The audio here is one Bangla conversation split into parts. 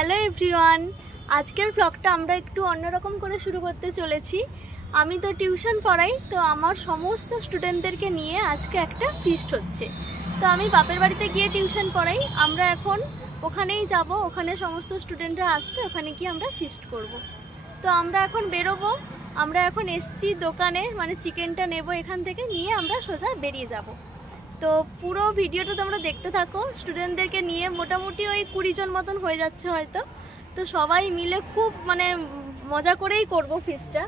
হ্যালো এভরিওয়ান, আজকের ব্লগটা আমরা একটু অন্যরকম করে শুরু করতে চলেছি। আমি তো টিউশন পড়াই, তো আমার সমস্ত স্টুডেন্টদেরকে নিয়ে আজকে একটা ফিস্ট হচ্ছে। তো আমি বাপের বাড়িতে গিয়ে টিউশন পড়াই, আমরা এখন ওখানেই যাব, ওখানে সমস্ত স্টুডেন্টরা আসবে, ওখানে গিয়ে আমরা ফিস্ট করব। তো আমরা এখন বেরোবো, আমরা এখন এসছি দোকানে, মানে চিকেনটা নেব এখান থেকে, নিয়ে আমরা সোজা বেরিয়ে যাব। তো পুরো ভিডিওটা তোমরা দেখতে থাকো। স্টুডেন্টদেরকে নিয়ে মোটামুটি ওই 20 জন মতন হয়ে যাচ্ছে হয়তো। তো সবাই মিলে খুব মজা করেই করব ফিস্টটা।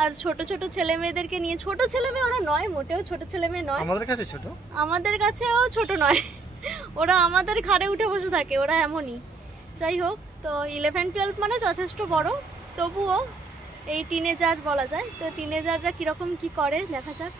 আর ছোট ছোট ছেলে মেয়েদেরকে নিয়ে, ছোট ছেলে মেয়ে ওরা নয়, মোটেও ছোট ছেলে মেয়ে নয়, আমাদের কাছে ছোট, আমাদের কাছেও ছোট নয়। ওরা আমাদের ঘাড়ে উঠে বসে থাকে, ওরা এমনই। যাই হোক, তো 11-12 মানে যথেষ্ট বড়, তবুও এই টিনেজার বলা যায়। তো টিনেজাররা কীরকম কী করে দেখা যাক।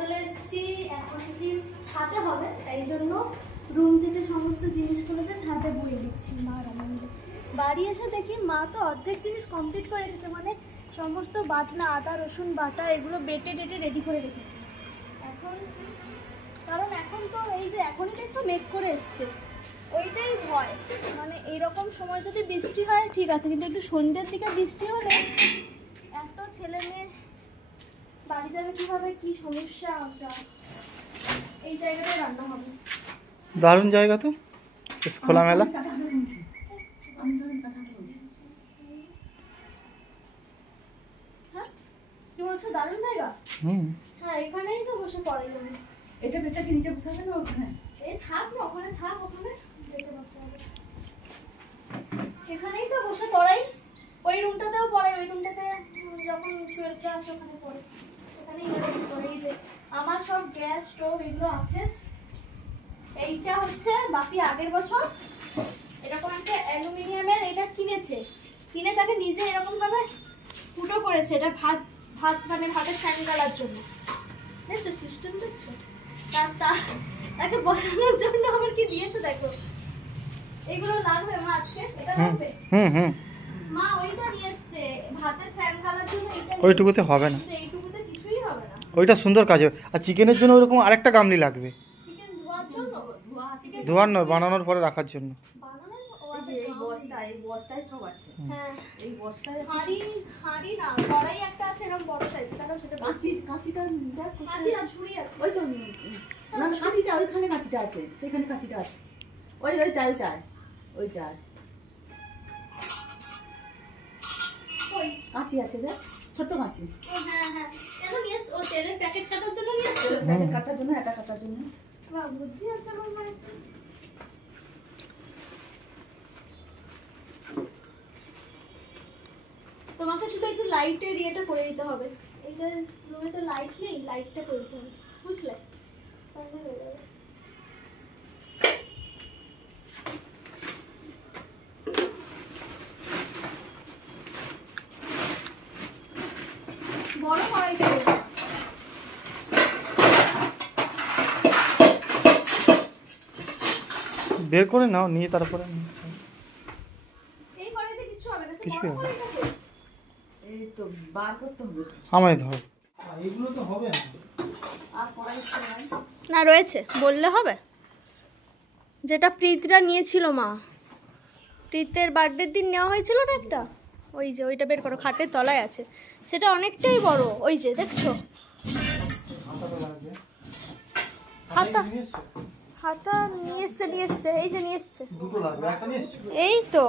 চলে এসেছি, এখন ফিস্ট ছাদে হবে, তাই জন্য রুম থেকে সমস্ত জিনিসগুলোকে ছাদে বয়ে দিচ্ছি মার আনন্দে। বাড়ি এসে দেখি মা তো অর্ধেক জিনিস কমপ্লিট করে রেখেছে, মানে সমস্ত বাটনা, আদা রসুন বাটা এগুলো বেটে রেডি করে রেখেছে। এখন কারণ এখন তো এই যে এখনই দেখছো মেঘ করে এসছে, ওইটাই ভয়, মানে এইরকম সময় যদি বৃষ্টি হয় ঠিক আছে, কিন্তু একটু সন্ধ্যের দিকে বৃষ্টি হলে এত ছেলে মেয়ে বাড়ি যাবে কিভাবে, কি সমস্যা। আমরা এই জায়গাটায় রান্না হবে, দারুণ জায়গা তো, খোলামেলা। হ্যাঁ কি বলছো, দারুণ জায়গা? হ্যাঁ এখানেই তো বসে পড়াই আমি। এটা বেচাকে নিচে বসাবে না ওখানে? এই থাক না, ওখানে থাক, ওখানে দেখে বসে হবে। এখানেই তো বসে পড়াই, ওই রুমটাতেও পড়াই, ওই রুমটাতে যখন 12 ক্লাস ওখানে পড়ে, এখানেই পড়ে। এই যে আমার সব গ্যাস স্টোভ এগুলো আছে। এইটা হচ্ছে বাপি আগের বছর এরকম একটা অ্যালুমিনিয়ামের এটা কিনে তাকে নিজে এরকম ভাবে ফুটো করেছে। এটা ভাত মানে ভাতের ফ্যান গালার জন্য, দেখছো সিস্টেম, দেখছো তাকে বসানোর জন্য আবার কি দিয়েছে দেখো। এগুলো লাগবে মা আজকে, এটা লাগবে। মা ওইটা নিয়ে এসেছে ভাতের ফ্যান গালার জন্য, এটা ওইটুকুতে হবে না, এইটুকুতে কিছুই হবে না। ওইটা সুন্দর কাজ হবে। আর চিকেনের জন্য ওরকম আরেকটা গামলি লাগবে, চিকেন ধোয়ার জন্য, ধোয়ার নয়, বানানোর পরে রাখার জন্য। এই বস্তায় সব আছে। হ্যাঁ এই বস্তায় হাঁড়ি না, কড়াই একটা আছে এরকম বড় সাইজ, তারও সেটা কাঁচিটা দেখ, কাঁচি না ছুরি আছে। ওই তো না, কাঁচিটা ওইখানে কাঁচিটা আছে, সেখানে কাঁচিটা আছে, ওইটাই কই কাঁচি আছে, দেখ ছোট কাঁচি। হ্যাঁ হ্যাঁ, কেন নিয়ে ও তেলের প্যাকেট কাটার জন্য নিয়ে এসেছো? প্যাকেট কাটার জন্য, এটা কাটার জন্য। বাহ, বুদ্ধি আছে আমার মায়ের। তোমাকে শুধু একটু লাইটের ইয়েটা করে দিতে হবে, এইটা রুমে তো লাইট নেই, লাইটটা করে দিতে হবে, বুঝলে? তাহলে হয়ে যাবে। বড় কড়াইটা দেবো। বের করে নাও, নিয়ে তারপরে এই কড়াইতে কিছু হবে না, কিছু বড় কড়াইটা দেবো। এই তো বার করতে হবে, আমায় ধর, এগুলো তো হবে না। আর কড়াই না রয়েছে বললে হবে, যেটা প্রীতরা নিয়েছিল মা, প্রীতের বার্থডের দিন নেওয়া হয়েছিল না একটা, ওই যে ওইটা বের করো, খাটের তলায় আছে, সেটা অনেকটাই বড়, ওই যে দেখছো। হাতা নিয়ে এসছে, এই যে নিয়ে এসছে, এই তো।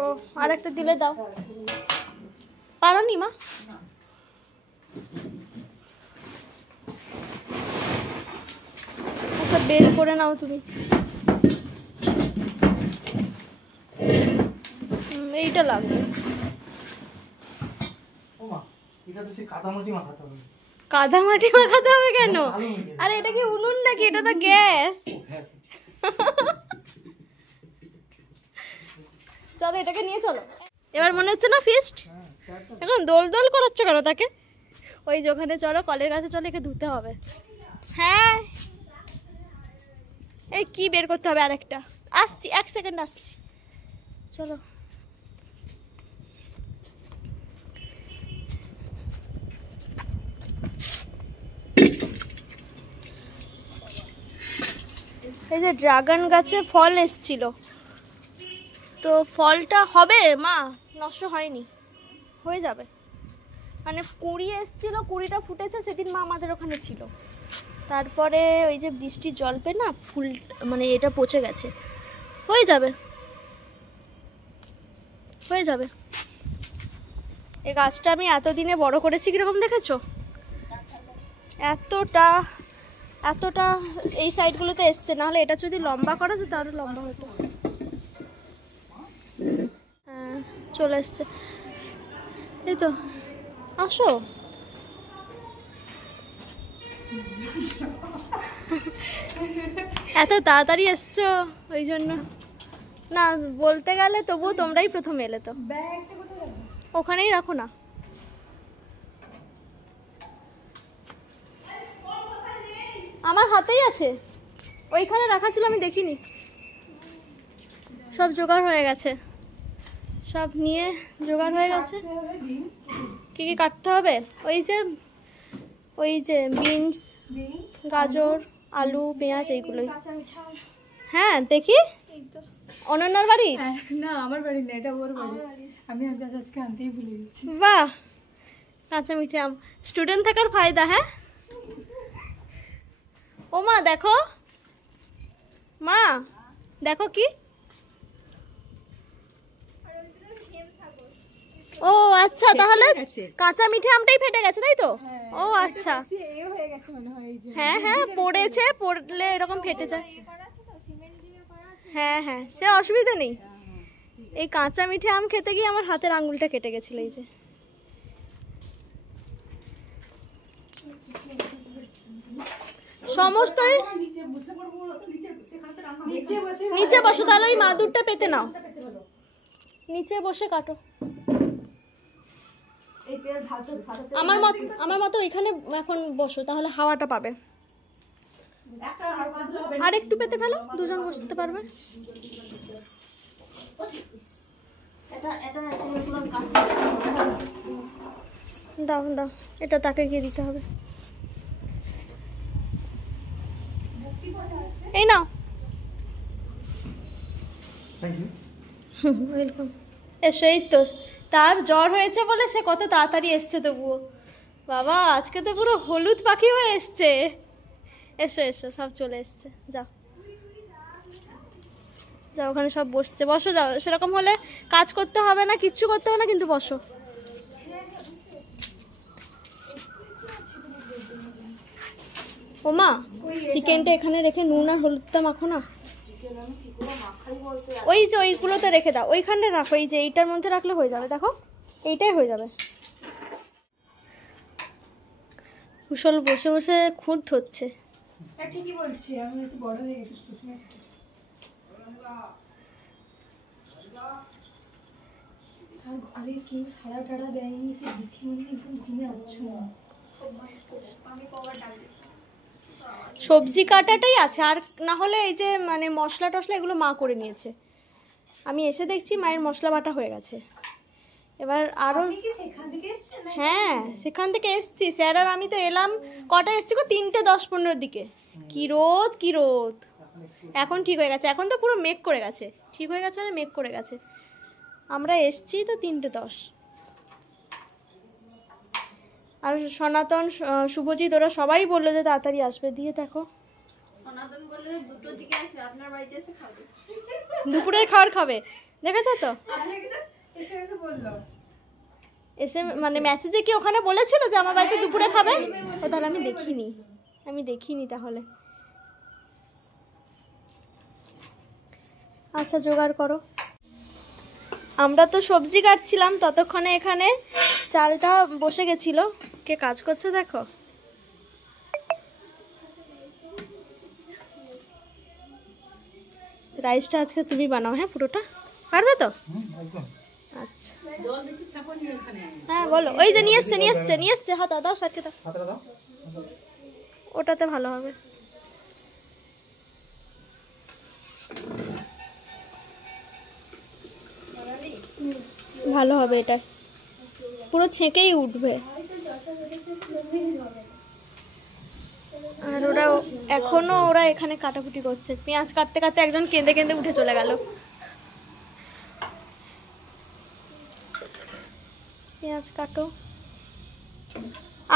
ও আর একটা দিলে দাও, পারো নি মা? আচ্ছা বের করে নাও তুমি। এইটা লাগবে। কাদা মাটি মাখাতে হবে কেন? আরে এটা কি উনুন নাকি? এটা তো গ্যাস। চলো এটাকে নিয়ে চলো। এবার মনে হচ্ছে না ফিস্ট? এখন দোল দোল করাচ্ছ কেন তাকে? ওই যে ওখানে চলো, কলের কাছে চলো, একে ধুতে হবে। হ্যাঁ এই কি বের করতে হবে আরেকটা, আসছি 1 সেকেন্ড আসছি, চলো। এই যে ড্রাগন গাছে ফল এসছিল, তো ফলটা হবে মা, নষ্ট হয়নি, হয়ে যাবে। মানে কুড়ি এসছিল, কুড়িটা ফুটেছে, সেদিন মা আমাদের ওখানে ছিল। তারপরে ওই যে বৃষ্টির জল পেয়ে না ফুল মানে এটা পচে গেছে, হয়ে যাবে, হয়ে যাবে। এই গাছটা আমি এতদিনে বড় করেছি কীরকম দেখেছো? এতটা এতটা এই সাইডগুলোতে এসছে, নাহলে এটা যদি লম্বা করা যেত আরও লম্বা হতো। হ্যাঁ চলে এসছে, এই তো, আসো। এত তাড়াতাড়ি এসছো ওই জন্য না, বলতে গেলে তবুও তোমরাই প্রথম এলে, তো ওখানেই রাখো না। আমার হাতেই আছে, ওইখানে রাখা ছিল, আমি দেখিনি। সব জোগাড় হয়ে গেছে, সব নিয়ে জোগাড় হয়ে গেছে। কি কি কাটতে হবে? ওই যে বিনস, গাজর, আলু, পেঁয়াজ, এইগুলোই। হ্যাঁ দেখি, অনন্যার বাড়ি না, আমার বাড়ি না, এটা ওর বাড়ি। আমি আজকে আনতেই ভুলে গেছি। বাহ, কাঁচা মিঠে আম, স্টুডেন্ট থাকার ফায়দা। হ্যাঁ ও মা দেখো, মা দেখো কি, ও আচ্ছা, তাহলে কাঁচা মিঠে আমটাই ফেটে গেছে তাই তো? ও আচ্ছা, হ্যাঁ হ্যাঁ পড়েছে, পড়লে এরকম ফেটে যায়। হ্যাঁ হ্যাঁ সে অসুবিধা নেই। এই কাঁচা মিঠে আম খেতে গিয়ে আমার হাতের আঙুলটা কেটে গেছিল। এই যে সমস্তই নিচে বসো, তাহলে ওই মাদুরটা পেতে নাও, নিচে বসে কাটো। আমার মতো এখানে এখন বসো, তাহলে হাওয়াটা পাবে। আর একটু পেতে ফেলো, দুজন বসতে পারবে। দাও দাও, এটা তাকে গিয়ে দিতে হবে। এই নাও, ওয়েলকাম। এসো, এই তো তার জ্বর হয়েছে বলে সে কত তাড়াতাড়ি এসছে। তবুও বাবা আজকে তো পুরো হলুদ পাখি হয়ে এসছে। এসো এসো, সব চলে এসছে, যাও যাও, ওখানে সব বসছে, বসো যাও। সেরকম হলে কাজ করতে হবে না, কিচ্ছু করতে হবে না, কিন্তু বসো। ও মা, চিকেনটা এখানে রেখে নুন আর হলুদটা মাখো না। ওই যে ওইগুলোতে রেখে দাও, ওইখানে রাখো। এই যে এইটার মধ্যে রাখলে হয়ে যাবে, দেখো এইটাই হয়ে যাবে। কুশল বসে বসে খুঁত ধরছে। ঠিকই বলছি, আমি একটু বড় হয়ে গেছি। আর ঘরে কেউ সাড়া টাড়া দেয়নি, সে দেখে মনে একদম ঘুমে আচ্ছন্ন। সবজি কাটাটাই আছে, আর না হলে এই যে মানে মশলা টশলা এগুলো মা করে নিয়েছে। আমি এসে দেখছি মায়ের মশলা বাটা হয়ে গেছে। এবার আরও, হ্যাঁ সেখান থেকে এসছি স্যার, আর আমি তো এলাম কটা এসছি গো, 3:10-15 দিকে। কি রোদ কি রোদ। এখন ঠিক হয়ে গেছে, এখন তো পুরো মেঘ করে গেছে। ঠিক হয়ে গেছে মানে মেঘ করে গেছে। আমরা এসছি তো 3:10। আর সনাতন, শুভজিৎ ওরা সবাই বললো যে তাড়াতাড়ি আসবে। দিয়ে দেখো সনাতন বললো যে 2টোর দিকে আসবে, আপনার বাড়িতে এসে খাবে, দুপুরের খাবার খাবে। দেখেছো তো, এসে মানে মেসেজে কি ওখানে বলেছিল যে আমার বাড়িতে দুপুরে খাবে? ও তাহলে আমি দেখিনি তাহলে। আচ্ছা জোগাড় করো। আমরা তো সবজি কাটছিলাম, ততক্ষণে এখানে চালটা বসে গেছিল। কে কাজ করছে দেখো। রাইসটা আজকে তুমি বানাও, হ্যাঁ পুরোটা। পারবে তো? একদম। আচ্ছা হ্যাঁ বলো। ওই যে নিয়ে এসছে হাতা দাও, সাথে দাও, হাতটা দাও। ওটাতে ভালো হবে। ভালো হবে, এটা পুরো ছেঁকেই উঠবে। আর ওরা এখনো এখানে কাটাকুটি করছে, পেঁয়াজ কাটতে কাটতে একজন কেঁদে কেঁদে উঠে চলে গেল। পেঁয়াজ কাটো।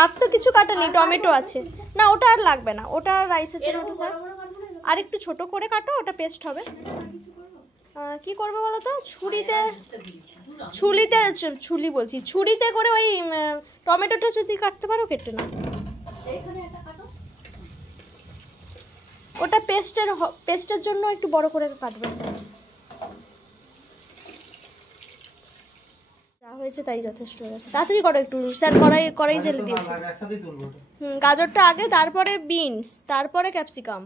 আর তো কিছু কাটা নেই, টমেটো আছে। না ওটা আর লাগবে না, ওটা রাইসের জন্য ওটা থাক। আর একটু ছোট করে কাটো, ওটা পেস্ট হবে। কি করবে বলো তো? ছুরিতে করে ওই টমেটোটা যদি কাটতে পারো কেটে নাও। ওটা পেস্টের জন্য একটু বড় করে কাটবে। যা হয়েছে তাই যথেষ্ট হয়ে গেছে। তাড়াতাড়ি করো একটু, স্যার কড়াই জেলে দিয়েছে। গাজরটা আগে, তারপরে বিনস, তারপরে ক্যাপসিকাম,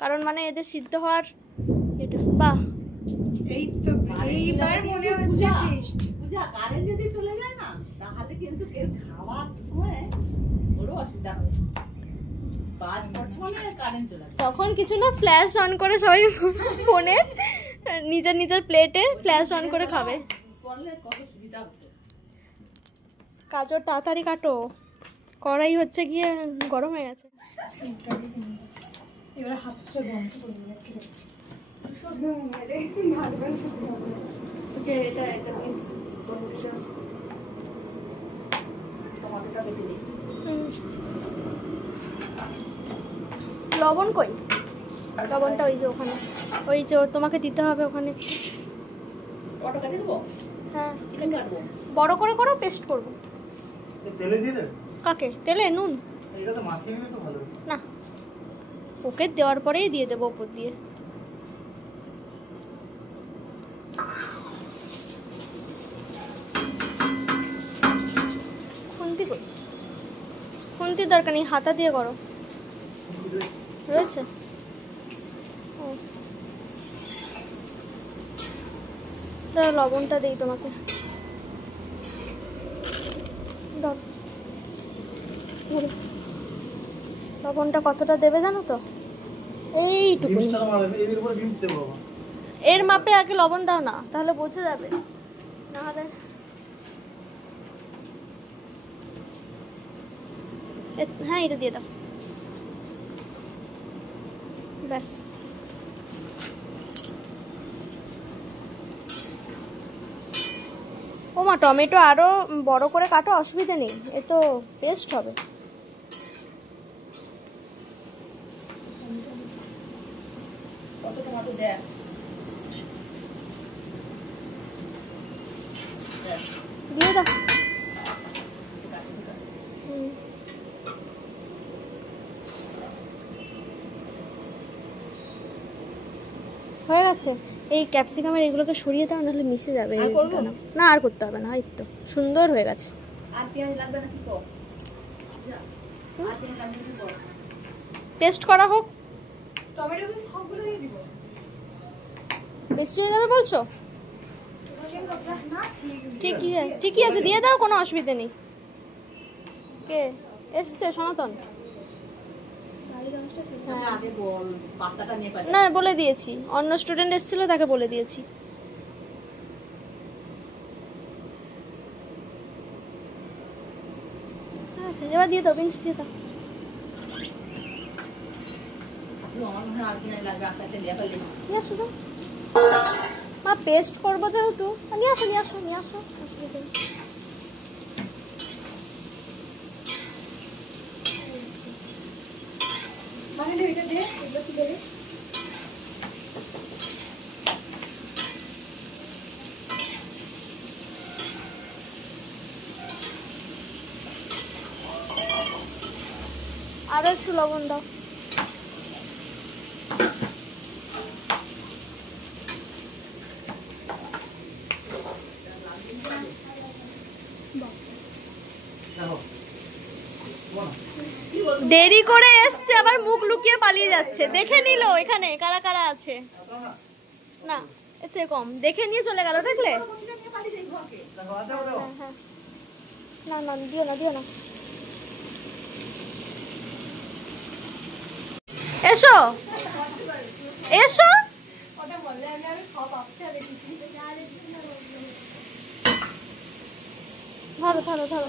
কারণ মানে এদের সিদ্ধ হওয়ার এটা। বাহ, এই তো এইবার মনে হচ্ছে টেস্ট। পূজা কারেন্ট যদি চলে যায় না, তাহলে কিন্তু এর খাওয়ার সময় বড় অসুবিধা হবে। 5 বছর মানে কারেন্ট চলে যায়। তখন কিছু না, ফ্ল্যাশ অন করে সবাই ফোনে নিজের প্লেটে ফ্ল্যাশ অন করে খাবে। করলে কত সুবিধা হতো। গাজর তাড়াতাড়ি কাটো, কড়াই হচ্ছে গিয়ে গরম হয়ে গেছে। এবার হাতটা বন্ধ করে দিয়েছে। সব মেরে ভালো করে যে এটা মিক্স টমেটোটা কেটে দিই। লবণ কই? লবণটা ওই যে ওখানে, ওই যে তোমাকে দিতে হবে ওখানে। টমেটো কেটে দেবো? হ্যাঁ এটা কাটবো। বড় করে করো, পেস্ট করবো। তেলে দিয়ে দেবে? কাকে? তেলে নুন এটা তো মাখিয়ে নিলে একটু ভালো। না, ওকে দেওয়ার পরেই দিয়ে দেবো উপর দিয়ে। খুন্তির দরকার নেই, হাতা দিয়ে করো। রয়েছে? লবণটা দিই তোমাকে। লবণটা কতটা দেবে জানো তো? এইটুকু। এর মাপে আগে লবণ দাও না, তাহলে বোঝা যাবে। নাহলে হ্যাঁ এটা দিয়ে দাও, ব্যাস। ও মা, টমেটো আরো বড় করে কাটো, অসুবিধা নেই, এ তো পেস্ট হবে। কত টমেটো দেয়? দিয়ে দাও। হয়ে গেছে। এই ক্যাপসিকামের এগুলোকে সরিয়ে দাও, নাহলে মিশে যাবে। না আর করতে হবে না, এই তো সুন্দর হয়ে গেছে। আর পেঁয়াজ লাগবে নাকি তো? আর পেঁয়াজ লাগবে নাকি তো? পেস্ট করা হোক। টমেটো সবগুলো দিয়ে দিব। বেশি হয়ে যাবে বলছো? ঠিকই আছে, দিয়ে দাও, কোনো অসুবিধা নেই। কে এসছে? সনাতন? আগে বল, পাতাটা নিয়ে পাই। না বলে দিয়েছি, অন্য স্টুডেন্ট এসেছিল, তাকে বলে দিয়েছি। আচ্ছা এবার দিয়ে দাও, বিনস দিয়ে দাও। আমার মনে হয় আর পেঁয়াজ লাগবে, আস্তে লিয়ে ফেলে। নিয়ে আসো যাও। মা পেস্ট করবো যেহেতু, নিয়ে আসো অসুবিধা নেই। মানে এটা দে, এগুলো কি দেবে? আরো একটু লবণ দাও। দেরি করে এসছে, আবার মুখ লুকিয়ে পালিয়ে যাচ্ছে। দেখে নিল এখানে কারা কারা আছে। না এতে কম দেখে নিয়ে চলে গেল, দেখলে? না না দিও না, দিও না। এসো এসো, ধরো ধরো ধরো।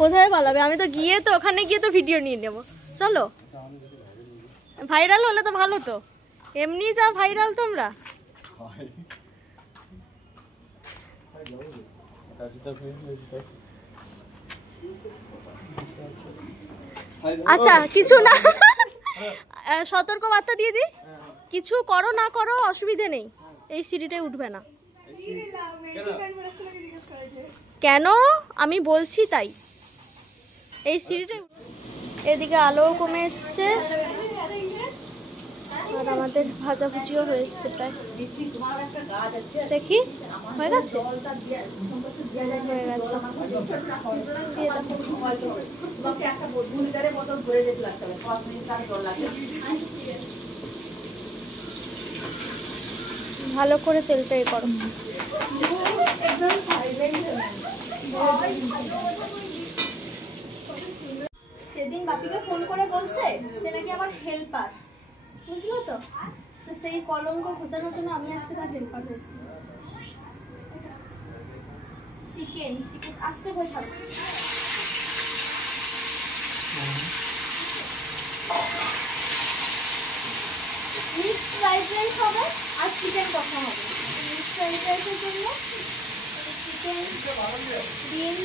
কোথায় পালাবে? আমি তো গিয়ে তো ওখানে গিয়ে তো ভিডিও নিয়ে নেবো। চলো, ভাইরাল হলে তো ভালো। তো এমনি যা ভাইরাল তোমরা। আচ্ছা কিছু না, সতর্ক বার্তা দিয়ে দিই, কিছু করো না করো অসুবিধে নেই, এই সিঁড়িটাই উঠবে না। কেন আমি বলছি তাই, এই সিঁড়িটাই। এদিকে আলোও কমে এসছে আর আমাদের ভাজাভুজিও হয়ে এসছে প্রায়। দেখি হয়ে গেছে, হয়ে গেছে। ভালো করে তেলটা এ করো। সেদিন বাপিকে ফোন করে বলছে সে নাকি আমার হেল্পার, বুঝলো তো? তো সেই কলঙ্ক ঘোচানোর জন্য আমি আজকে তার হেল্পার হয়েছি। চিকেন চিকেন আসতে করে ছাড়ো। মিক্সড ফ্রাইড রাইস হবে আর চিকেন কষা হবে। মিক্সড ফ্রাইড রাইসের জন্য চিকেন ডিম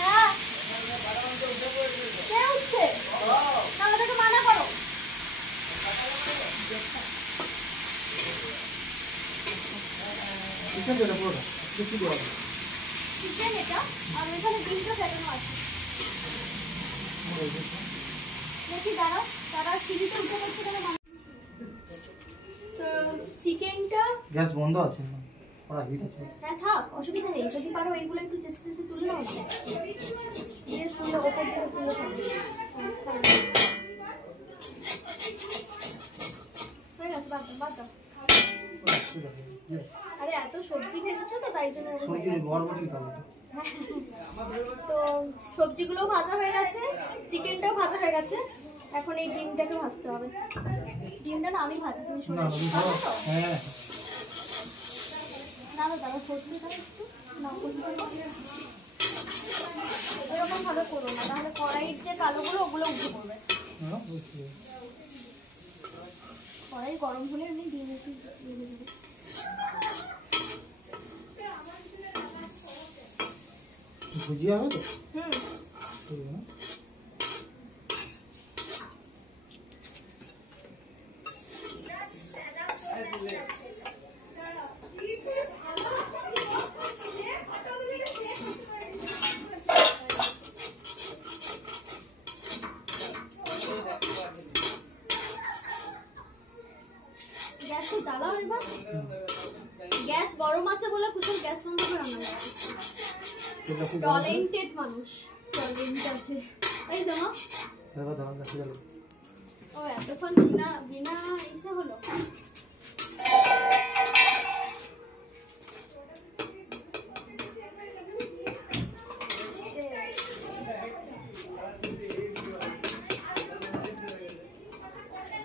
হ্যাঁ কে উঠছে না, ওটাকে মানা করো। চিকেন এটা আর এখানে ডিমটা ফেটানো আছে নাকি? দাঁড়াও তারা সিঁড়িতে উঠে গেছে কেন? তো চিকেনটা গ্যাস বন্ধ আছে, ওরা হিট আছে। হ্যাঁ থাক, অসুবিধা নেই। যদি পারো এইগুলো একটু চেঁচে চেঁচে তুলে নাও, দিয়ে তুলে ওপর থেকে তুলে খাবে। হয়ে গেছে, বাদ দাও বাদ দাও। আরে এত সবজি ভেজেছো তো তাই জন্য এরকম হয়ে গেছে। তো সবজিগুলোও ভাজা হয়ে গেছে, চিকেনটাও ভাজা হয়ে গেছে। এখন এই ডিমটাকে ভাজতে হবে। ডিমটা না আমি ভাজি, তুমি শুনে হ্যাঁ না দাদা ফোটনি দাও একটু না, এরকম ভাবে করো না, তাহলে কড়াইয়ের যে কালোগুলো ওগুলো উঠে পড়বে। কড়াই গরম হলে আমি ডিম একটু দিয়ে দেবো। ভুজিয়া হবে তো? গ্যাসটা জ্বালাও এবার। গ্যাস গরম আছে বলে কুশল গ্যাস বন্ধ করে রান্না করছে। ট্যালেন্টেড মানুষ, ট্যালেন্ট আছে। এই তো না ও এতক্ষণ বিনা বিনা ইসে হলো।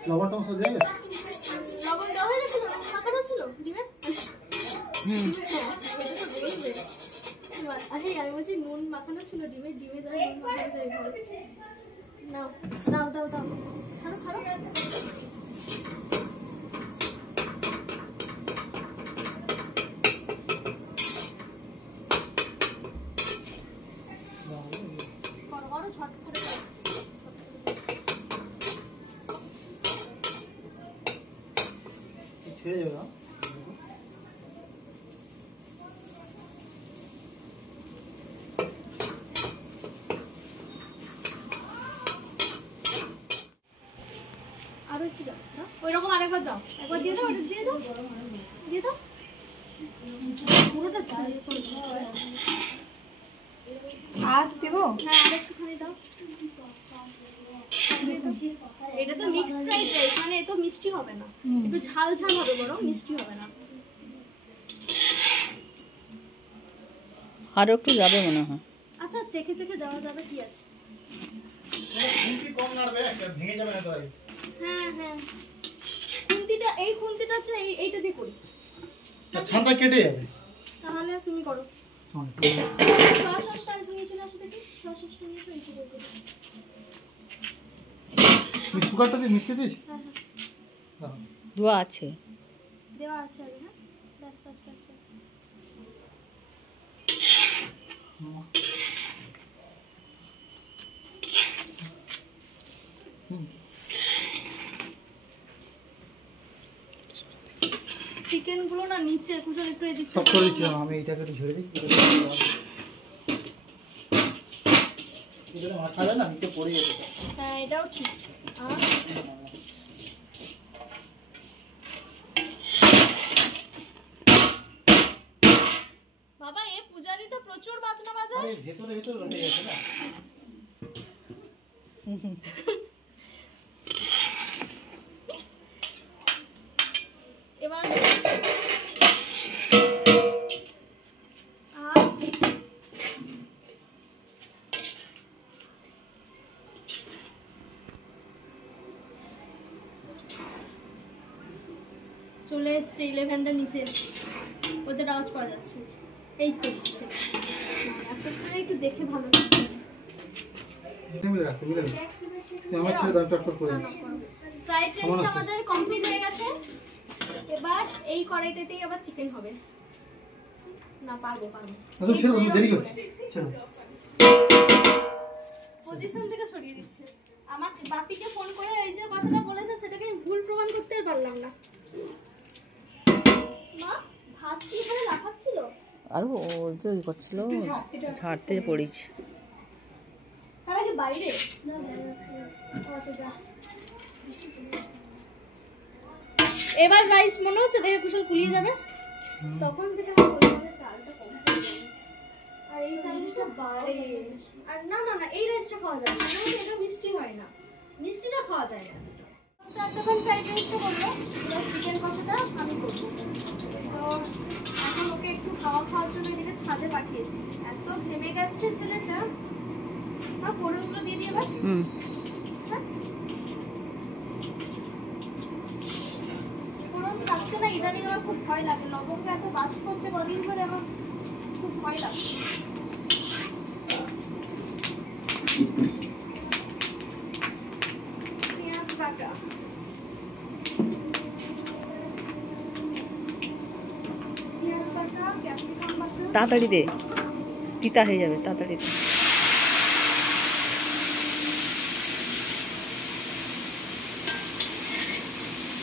লবণটা সব হয়ে গেছে? লবণ দেওয়া হয়ে গেছিল, মাখানো ছিল ডিমে। আরে আমি বলছি নুন মাখানো ছিল ডিমে, ডিমে যারা নুন মাখানো যায় ঘরে। নাও দাও দাও দাও, ছাড়ো ছাড়ো। করো করো ঝট করে করো। ছেড়ে যাবে না? আরো একটু দাও, ওই রকম আরেকবার দাও, একবার দিয়ে দাও, ওটা দিয়ে দাও, দিয়ে দাও পুরোটা। আর দেবো? হ্যাঁ আর একটুখানি দাও। এটা তো মিক্সড ফ্রাইড রাইস, মানে এত মিষ্টি হবে না, একটু ঝাল ঝাল হবে, বরং মিষ্টি হবে না। আরো একটু যাবে মনে হয়। আচ্ছা চেখে চেখে দেওয়া যাবে, কি আছে। খুন্তি কম নাড়বে, ভেঙে যাবে না তো রাইস। হ্যাঁ হ্যাঁ, খুন্তিটা, এই খুন্তিটা হচ্ছে এইটা দিয়ে করি, ছানটা কেটে যাবে। তাহলে তুমি করো। সসটা আর নিয়েছিল আসলে কি, সসটা নিয়ে তো এই করে করো। তুই সুগারটা দিয়ে মিষ্টি দিস? হ্যাঁ হ্যাঁ দোয়া আছে, দেওয়া আছে আগে। হ্যাঁ ব্যাস ব্যাস ব্যাস ব্যাস। চিকেন গুলো না নিচে কুচন একটু এদিক সব করে দিচ্ছিলাম আমি, এইটাকে একটু ঝেড়ে দিই। এটা মাথাটা না নিচে পড়ে যেতে। হ্যাঁ এটাও ঠিক। আর বাবা এ পূজারি তো প্রচুর বাজনা বাজায়। আরে ভেতরে ভেতরে রয়ে গেছে না। এবার চলে এসছে 11টা নিচে, ওদের আওয়াজ পাওয়া যাচ্ছে। এই তো একটু দেখে ভালো লাগছে। মিলে রাখতে মিলে রাখতে। আমার ছেলে দাম চটপট করে দিচ্ছি। ফ্রাইড রাইসটা আমাদের কমপ্লিট হয়ে গেছে। এবার এই কড়াইটাতেই আবার চিকেন হবে। না পারবো পারবো। আরে ছেড়ে দাও, দেরি হচ্ছে। ছেড়ে দাও। পজিশন থেকে সরিয়ে দিচ্ছে। আমার বাপিকে ফোন করে এই যে কথাটা বলেছে সেটাকে ভুল প্রমাণ করতে পারলাম না। মা ভাত কি করে লাফাচ্ছিল? আর ও যে ওই করছিল, ঝাড়তে পড়েছে। তার আগে বাইরে না যা। এবার রাইস মনে হচ্ছে দেখে কুশল কুলিয়ে যাবে, তখন থেকে আমার মনে হবে চালটা কম হয়ে যাবে। আর এই চালটা বাড়ে। আর না না না এই রাইসটা খাওয়া যায় না, মানে এটা মিষ্টি হয় না, মিষ্টিটা খাওয়া যায় না। তো এতক্ষণ ফ্রাইড রাইসটা করলো, এবার চিকেন কষাটা আমি করবো। তো এখন ওকে একটু খাওয়ার জন্য এদিকে ছাদে পাঠিয়েছি। এত ঘেমে গেছে ছেলেটা। আর ফোড়নগুলো দিয়ে দিয়ে এবার ফোড়ন থাকতে না ইদানিং আমার খুব ভয় লাগে। লবঙ্গ এত বাষ্প হচ্ছে কদিন ধরে, আমার খুব ভয় লাগছে। পেঁয়াজ বাটা, পেঁয়াজ বাটা, ক্যাপসিকাম বাটা। তাড়াতাড়ি দে, তিতা হয়ে যাবে, তাড়াতাড়ি দে।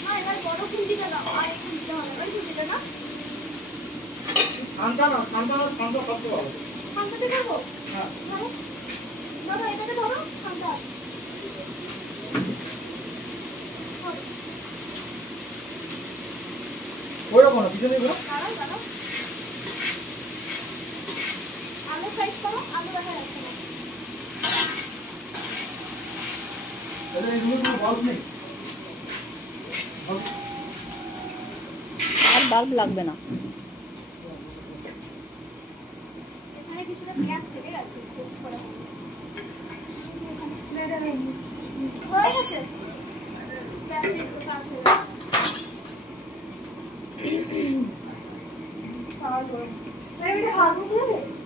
না এবার বড় খুন্তিটা দাও, আর এই খুন্তিটা হবে, ওই খুন্তিটা না ঠান্ডা না, ঠান্ডা করতে হবে। খান্তাতে দেবো। হ্যাঁ। ধরো ধরো এটাকে ধরো, খান্তা আছে। ওইরকম না, পিছনে ঘোরা। দাঁড়াও দাঁড়াও, আলু ফ্রাই করো, আলু দেখা যাচ্ছে না। আরে এই রুমে বাল্ব নেই। আর বাল্ব লাগবে না। এখানে কিছুটা পেঁয়াজ থেকে গেছে পেস্ট করা হয়ে গেছে। পেঁয়াজ একটু কাজ হয়ে গেছে।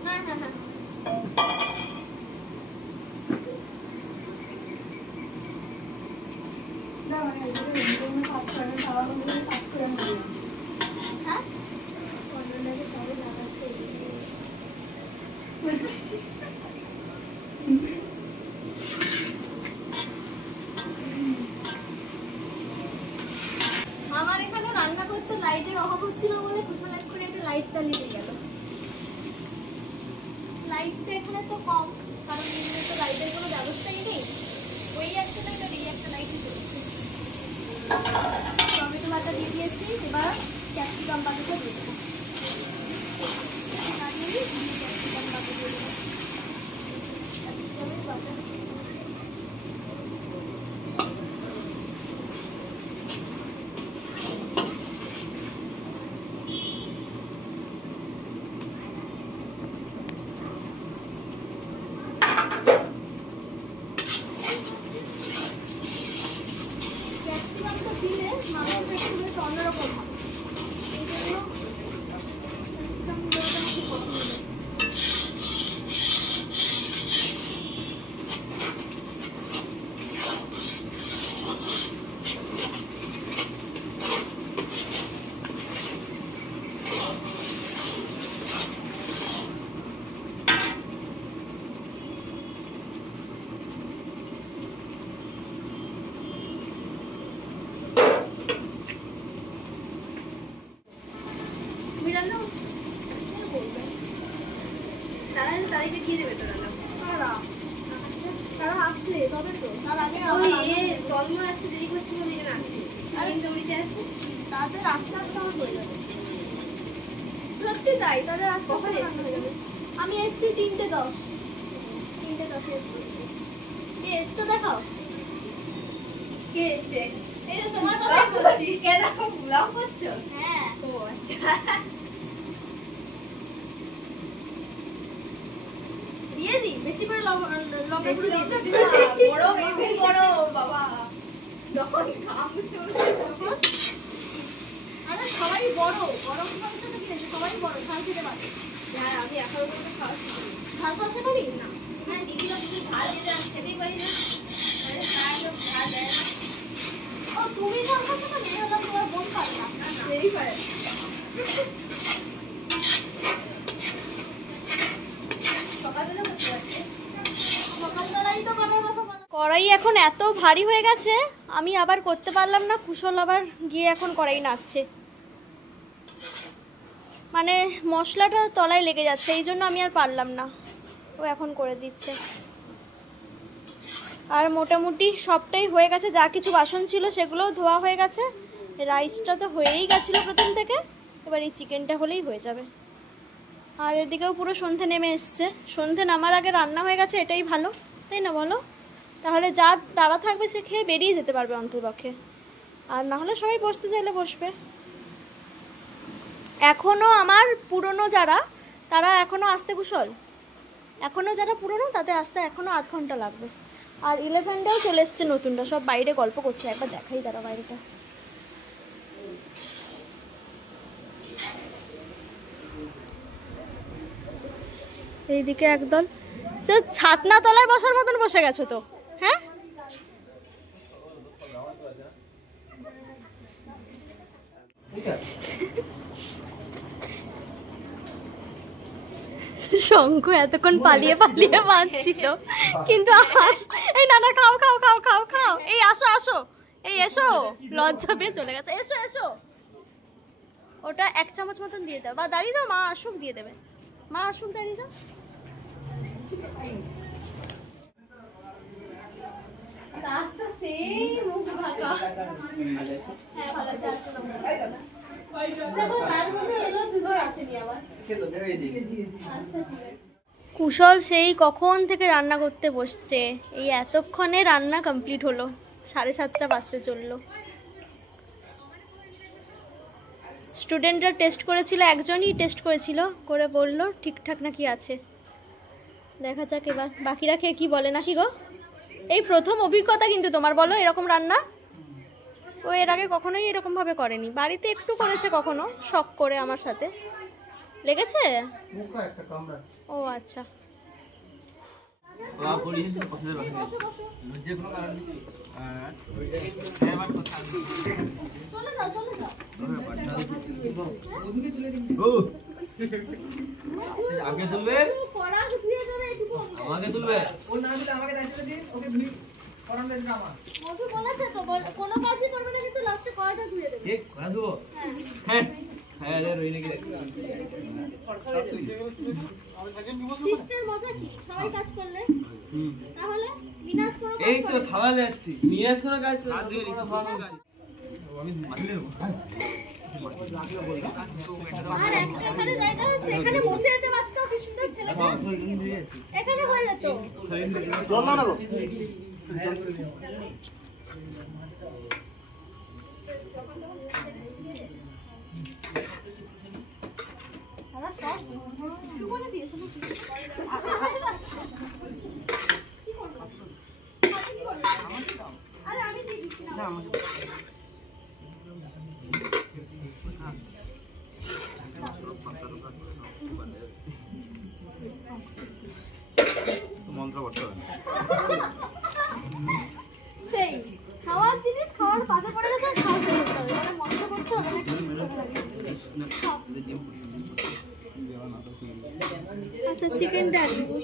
হ্যাঁ হ্যাঁ হ্যাঁ হ্যাঁ কন্ট্রোলারে সবাই লাগাচ্ছে। আমার এখানে রান্না করতে লাইটের অভাব হচ্ছিল বলে কুশল করে একটা লাইট চালিয়ে গেল। লাইটটা এখানে তো কম, কারণ এখানে তো লাইটের কোনো ব্যবস্থাই নেই। ওই একটা লাইট আর এই একটা লাইটই চলছে। টমেটো বাটা দিয়ে দিয়েছি, এবার ক্যাপসিকাম বাটাটা দিয়ে দেবো। ক্যাপসিকাম বাটা দিয়ে দেবো। তবে তো তার আগে তন্ময় আসতে দেরি করছে বলে এখানে আসে তাদের আস্তে আস্তে আমার হয়ে যাবে। সত্যি তাই, তাদের আস্তে আস্তে রান্না হয়ে যাবে। আমি এসছি 3:10 এসছি। কে এসছো দেখাও। কে এসে এই যে তোমার কথাই বলছি। কে দেখো ব্লগ করছো? হ্যাঁ ও আচ্ছা দিয়ে দিই, বেশি করে লঙ্কা গুঁড়ো দিয়ে দিই। বড় বেবি বড় বাবা যখন ঘামছে তখন আরে সবাই বড়, গরম ফাংশনে কি আছে, সবাই বড়, ঝাল খেতে পারে। আর আমি এখনো পর্যন্ত খাওয়াচ্ছি ঝাল খাওয়াতে পারি না। না দিদিরা কিছু ঝাল দিতে আমি খেতেই পারি না মানে প্রায় লোক ঝাল দেয় না ও তুমি ঝাল খাচ্ছো না, মেয়ে হলাম তোমার বোন খাবে না। সেই পারে সকালবেলা করতে পারছে সকালবেলাই তো করার কথা বলা। কড়াই এখন এত ভারী হয়ে গেছে, আমি আবার করতে পারলাম না। কুশল আবার গিয়ে এখন কড়াই নাড়ছে, মানে মশলাটা তলায় লেগে যাচ্ছে, এই জন্য আমি আর পারলাম না। ও এখন করে দিচ্ছে। আর মোটামুটি সবটাই হয়ে গেছে, যা কিছু বাসন ছিল সেগুলোও ধোয়া হয়ে গেছে। রাইসটা তো হয়েই গেছিলো প্রথম থেকে, এবার এই চিকেনটা হলেই হয়ে যাবে। আর এদিকেও পুরো সন্ধে নেমে এসছে। সন্ধে নামার আগে রান্না হয়ে গেছে, এটাই ভালো, তাই না বলো? তাহলে যা তাড়া থাকবে সে খেয়ে বেরিয়ে যেতে পারবে অন্ততপক্ষে, আর না হলে সবাই বসতে চাইলে বসবে। এখনও আমার পুরনো যারা, তারা এখনও আসতে কুশল, এখনও যারা পুরনো তাদের আসতে এখনও আধ ঘন্টা লাগবে। আর 11টাও চলে এসছে নতুনটা, সব বাইরে গল্প করছে। একবার দেখাই তারা বাইরেটা। এইদিকে একদল ছাতনা তলায় বসার মতন বসে গেছো তো, হ্যাঁ? শঙ্খ এতক্ষণ পালিয়ে পালিয়ে বাঁধছিল, কিন্তু এই না না, খাও খাও খাও খাও খাও, এই আসো আসো, এই এসো, লজ্জা পেয়ে চলে গেছে, এসো এসো। ওটা 1 চামচ মতন দিয়ে দাও, বা দাঁড়িয়ে যাও, মা আসুক দিয়ে দেবে। মা আসুক, দাঁড়িয়ে যাও। কুশল সেই কখন থেকে রান্না করতে বসছে, এই এতক্ষণে রান্না কমপ্লিট হলো, 7:30 বাজতে চললো। স্টুডেন্টরা টেস্ট করেছিল, একজনই টেস্ট করেছিল, করে বললো ঠিকঠাক নাকি আছে। দেখা যাক এবার বাকিরা খেয়ে কি বলে, নাকি গো? এই প্রথম অভিজ্ঞতা কিন্তু তোমার, বলো এরকম রান্না? ও এর আগে কখনোই এরকমভাবে করেনি, বাড়িতে একটু করেছে কখনো শখ করে আমার সাথে। লেগেছে? ও আচ্ছা। আমাকে তুলবে, আমাকে তুলবে, ও না দিলে আমাকে দায়িত্ব দিয়ে ওকে ভিড় করানো দেন না। আমার মধু বলেছে তো কোনো কাজই করবে না, কিন্তু লাস্টে কড়াটা ধুয়ে দেবে। ঠিক করা দেবো। হ্যাঁ হ্যাঁ, রে রইনে গেলে সিস্টার মজা কি, সবাই কাজ করলে তাহলে মিনাস কোনো কাজ এই তো করে না। খাওয়া যাচ্ছি, মিরাজ কোনো কাজ করে হাত দিয়ে নিচে খাওয়া কাজ। আমি মারলে আর এখানে জায়গা আছে, এখানে বসে যেতে পারতো, কি সুন্দর ছেলেটা, এখানে হয়ে যেত। জল দাও না গো। আরে আমি দিয়ে দিচ্ছি না। মন্ত্র করতে হবে। সেই খাওয়ার জিনিস খাওয়ার পাশে পড়ে গেছে, আর খাওয়া ফেলে দিতে হবে, মানে মন্ত্র করতে হবে না। খাও। আচ্ছা চিকেনটা আর দেবো।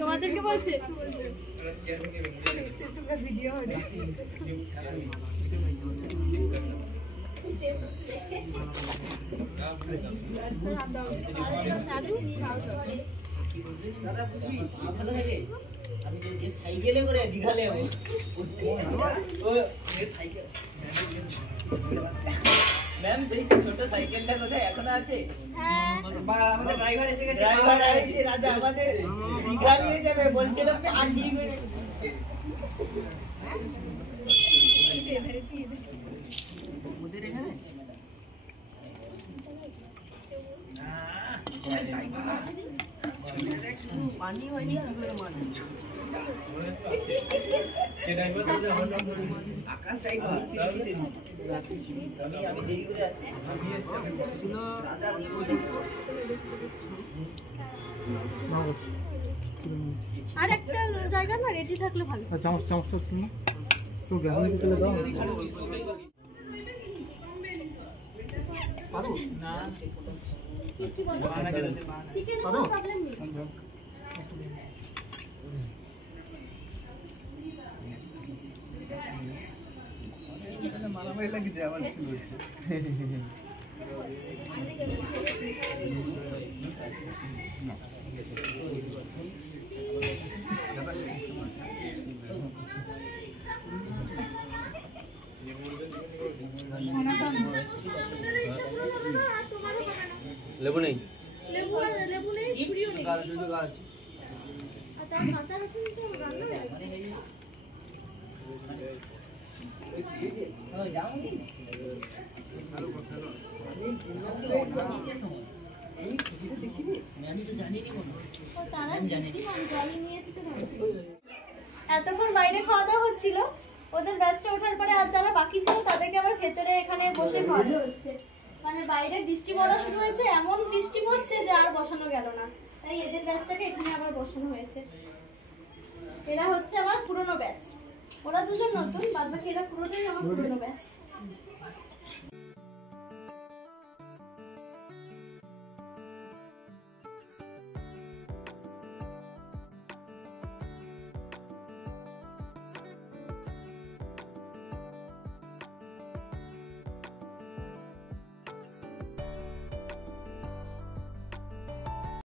তোমাদেরকে বলছে সাইকেলে করে দীঘা যাবো ম্যাম সেই ছোট সাইকেলটা কোথায় এখনো আছে? হ্যাঁ আমাদের ড্রাইভার এসে গেছে, ড্রাইভার এসে রাজা আমাদের দীঘা নিয়ে যাবে বলছিলাম যে আর ঠিক হয়ে গেছে। ওদের এখানে পানি হয়নি কি করে মানি আকাশ ড্রাইভার আমি দেরি করে আসছি আর একটা জায়গা না রেডি থাকলে ভালো। চামচটা ছিল না তো গ্যাসের ভিতরে দাও না চিকেনের কোনো প্রবলেম নেই। মারামারি লাগিয়ে দেয় আবার শুরু হচ্ছে লেবু নেই লেবু নেই, ছুরিও নেই। আচ্ছা, কাঁচা রসুন তো রান্না হয়ে গেছে। এতক্ষণ বাইরে খাওয়া দাওয়া হচ্ছিল, ওদের ব্যাচটা ওঠার পরে আর যারা বাকি ছিল তাদেরকে আবার ভেতরে এখানে বসে খাওয়ানো হচ্ছে। মানে বাইরে বৃষ্টি পড়া শুরু হয়েছে, এমন বৃষ্টি পড়ছে যে আর বসানো গেল না, তাই এদের ব্যাচটাকে এখানে আবার বসানো হয়েছে। এরা হচ্ছে আমার পুরনো ব্যাচ, ওরা দুজন নতুন, বাদ বাকি এরা পুরোটাই আমার পুরনো ব্যাচ।